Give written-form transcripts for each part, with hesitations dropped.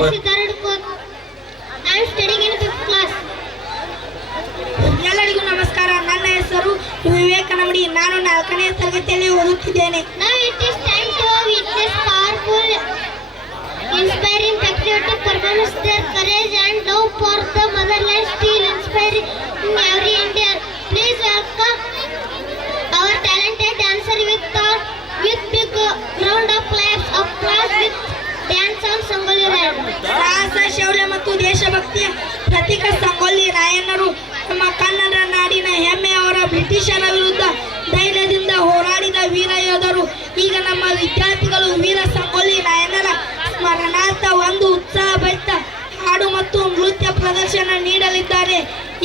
I am studying in 5th class. ಎಲ್ಲರಿಗೂ ನಮಸ್ಕಾರ. ನನ್ನ ಹೆಸರು ವಿವೇಕ ನಮಡಿ. ನಾನು 4ನೇ ತರಗತಿಯಲ್ಲಿ ಓದುತ್ತಿದ್ದೇನೆ. Now it is time to witness powerful, inspiring patriotic performance. Their courage and love for the motherland still inspiring every Indian. Please welcome our talented dancer with big round of applause with dance on Sangolli Rayanna. ಸಾಹಸ, ಶೌರ್ಯ ಮತ್ತು ದೇಶಭಕ್ತಿಯ ಪ್ರತೀಕ ಸಂಗೊಳ್ಳಿ ರಾಯಣ್ಣರು ನಮ್ಮ ಕನ್ನಡ ನಾಡಿನ ಹೆಮ್ಮೆಯವರ ಬ್ರಿಟಿಷರ ವಿರುದ್ಧ ಧೈರ್ಯದಿಂದ ಹೋರಾಡಿದ ವೀರ ಯೋಧರು. ಈಗ ನಮ್ಮ ವಿದ್ಯಾರ್ಥಿಗಳು ವೀರ ಸಂಗೊಳ್ಳಿ ರಾಯಣ್ಣರ ಸ್ಮರಣಾರ್ಥ ಒಂದು ಉತ್ಸಾಹಭರಿತ ಹಾಡು ಮತ್ತು ನೃತ್ಯ ಪ್ರದರ್ಶನ ನೀಡಲಿದ್ದಾರೆ.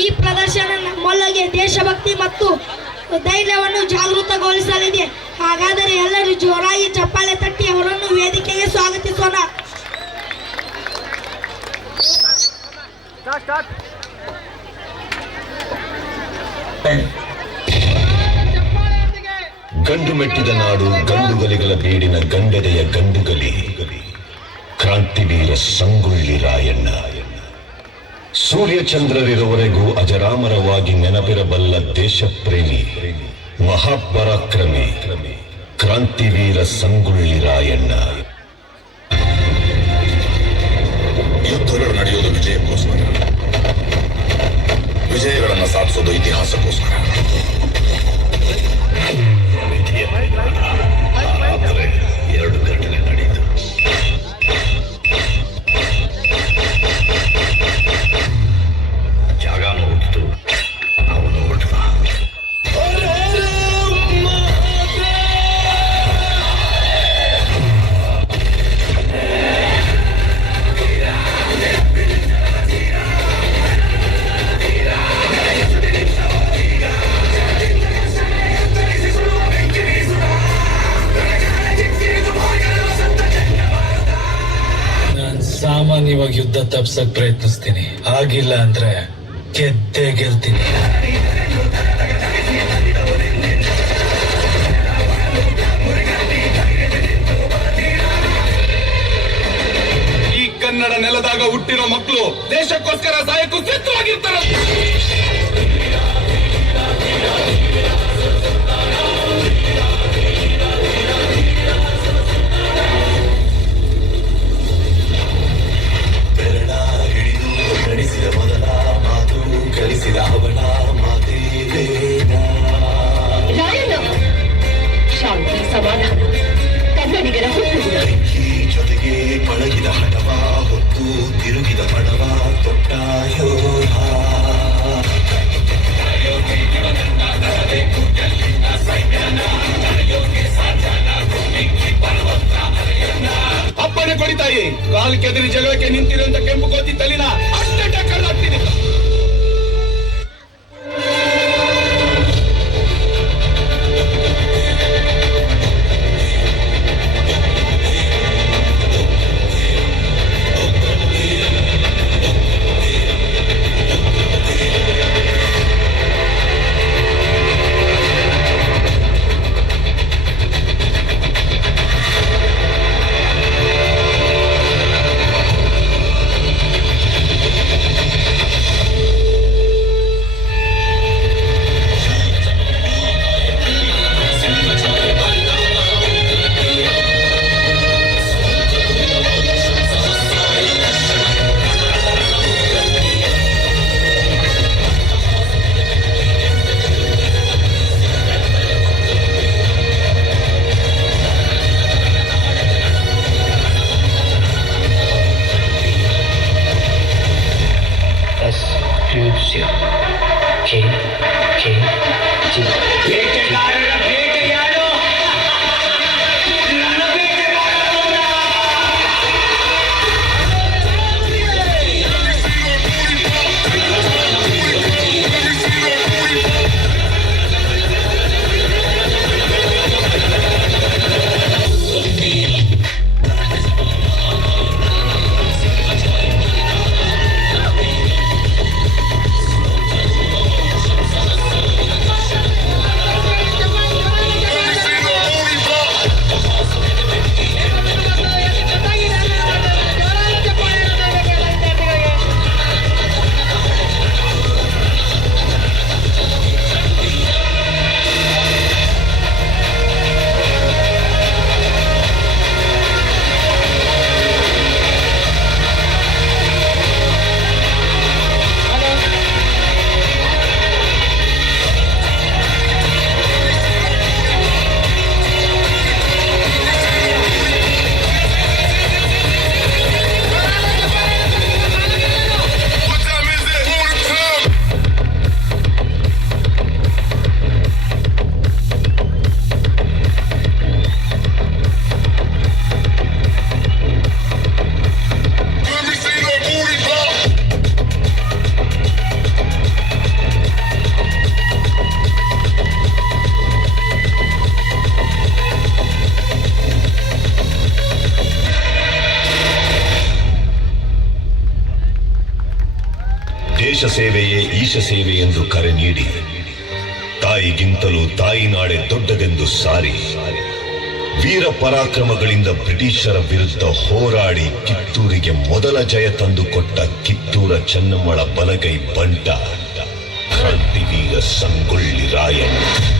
ಈ ಪ್ರದರ್ಶನ ನಮ್ಮೊಳಗೆ ದೇಶಭಕ್ತಿ ಮತ್ತು ಧೈರ್ಯವನ್ನು ಜಾಗೃತಗೊಳಿಸಲಿದೆ. ಹಾಗಾದರೆ ಎಲ್ಲರೂ ಜೋರಾಗಿ ಚಪ್ಪಾಳೆ ತಟ್ಟಿ ಅವರನ್ನು ವೇದಿಕೆಗೆ ಸ್ವಾಗತಿಸೋಣ. ಗಂಡು ಮೆಟ್ಟಿದ ನಾಡು, ಗಂಡುಗಲಿಗಳ ಬೀಡಿನ ಗಂಡೆದೆಯ ಗಂಡುಗಲಿ, ಕ್ರಾಂತಿವೀರ ಸಂಗೊಳ್ಳಿ ರಾಯಣ್ಣ. ಸೂರ್ಯಚಂದ್ರರಿರುವವರೆಗೂ ಅಜರಾಮರವಾಗಿ ನೆನಪಿರಬಲ್ಲ ದೇಶಪ್ರೇಮಿ, ಮಹಾಪರಾಕ್ರಮಿ, ಕ್ರಾಂತಿವೀರ ಸಂಗೊಳ್ಳಿ ರಾಯಣ್ಣ. ಯುದ್ಧಗಳು ನಡೆಯುವುದು ವಿಜಯಕ್ಕೋಸ್ಕರ, ವಿಜಯಗಳನ್ನು ಸಾಧಿಸೋದು ಇತಿಹಾಸಕ್ಕೋಸ್ಕರ. ಎರಡು ಘಟನೆ ನಡೆಯಿತು. ಜಾಗನೂ ಹುಟ್ಟಿತು, ಅವನು ಹುಟ್ಟಿದ. ಸಾಮಾನ್ಯವಾಗಿ ಯುದ್ಧ ತಪ್ಸಕ್ ಪ್ರಯತ್ನಿಸ್ತೀನಿ, ಆಗಿಲ್ಲ ಅಂದ್ರೆ ಗೆದ್ದೇ ಗೆಲ್ತೀನಿ. ಈ ಕನ್ನಡ ನೆಲದಾಗ ಹುಟ್ಟಿರೋ ಮಕ್ಕಳು ದೇಶಕ್ಕೋಸ್ಕರ ಸಾಯಕ್ಕೂ ಸಿದ್ಧವಾಗಿರ್ತಾರೆ. ನಡೆಸಿದ ಮೊದಲ ಮಾತು, ಕಲಿಸಿದ ಅವಳ ಮಾತೇ ವೇದ. ಶಾಂತಿ, ಸಮಾಧಾನ, ಕನ್ನಡಿಗರ ಬೆಂಕಿ ಜೊತೆಗೆ ಪಳಗಿದ ಹಠವ, ಹೊತ್ತು ತಿರುಗಿದ ಪಡವ ತೊಟ್ಟ ಯೋಧ. ಅಪ್ಪನೆ ಕೊಡಿತಾಯಿ, ಕಾಲು ಕೆದರಿ ಜಗಳಕ್ಕೆ ನಿಂತಿರುವಂತ ಕೆಂಪು ಕೋತಿ ತಲಿನ ಅಷ್ಟೇ ಟಕ್ಕರ್ದಾಗ್ತೀನಿ. ದೇಶ ಸೇವೆಯೇ ಈಶ ಸೇವೆ ಎಂದು ಕರೆ ನೀಡಿ ತಾಯಿಗಿಂತಲೂ ತಾಯಿ ನಾಡೆ ದೊಡ್ಡದೆಂದು ಸಾರಿ ವೀರ ಪರಾಕ್ರಮಗಳಿಂದ ಬ್ರಿಟಿಷರ ವಿರುದ್ಧ ಹೋರಾಡಿ ಕಿತ್ತೂರಿಗೆ ಮೊದಲ ಜಯ ತಂದುಕೊಟ್ಟ ಕಿತ್ತೂರ ಚೆನ್ನಮ್ಮಳ ಬಲಗೈ ಬಂಟ ಕ್ರಾಂತಿವೀರ ಸಂಗೊಳ್ಳಿ ರಾಯಣ್ಣ.